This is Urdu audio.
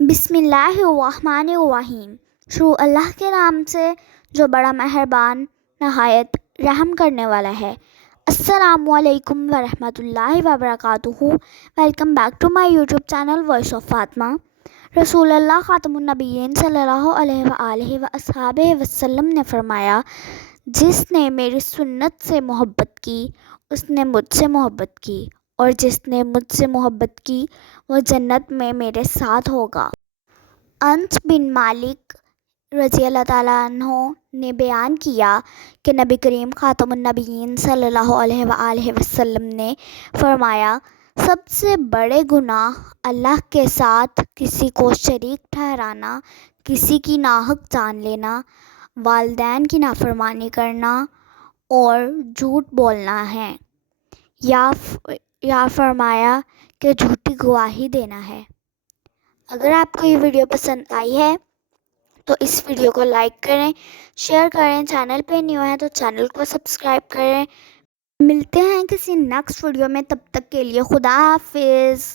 بسم اللہ الرحمن الرحیم۔ شروع اللہ کے نام سے جو بڑا مہربان نہایت رحم کرنے والا ہے۔ السلام علیکم ورحمۃ اللہ وبرکاتہ۔ Welcome back to my YouTube channel voice of Fatima. رسول اللہ خاتم النبیین صلی اللہ علیہ وآلہ وصحبہ وسلم نے فرمایا، جس نے میری سنت سے محبت کی اس نے مجھ سے محبت کی، اور جس نے مجھ سے محبت کی وہ جنت میں میرے ساتھ ہوگا۔ انس بن مالک رضی اللہ تعالیٰ عنہ نے بیان کیا کہ نبی کریم خاتم النبیین صلی اللہ علیہ وآلہ وسلم نے فرمایا، سب سے بڑے گناہ اللہ کے ساتھ کسی کو شریک ٹھہرانا، کسی کی ناحق جان لینا، والدین کی نافرمانی کرنا اور جھوٹ بولنا ہے، یا فرمایا کہ جھوٹی گواہی دینا ہے۔ اگر آپ کو یہ ویڈیو پسند آئی ہے تو اس ویڈیو کو لائک کریں، شیئر کریں، چینل پہ نیو ہیں تو چینل کو سبسکرائب کریں۔ ملتے ہیں کسی نیکسٹ ویڈیو میں، تب تک کے لیے خدا حافظ۔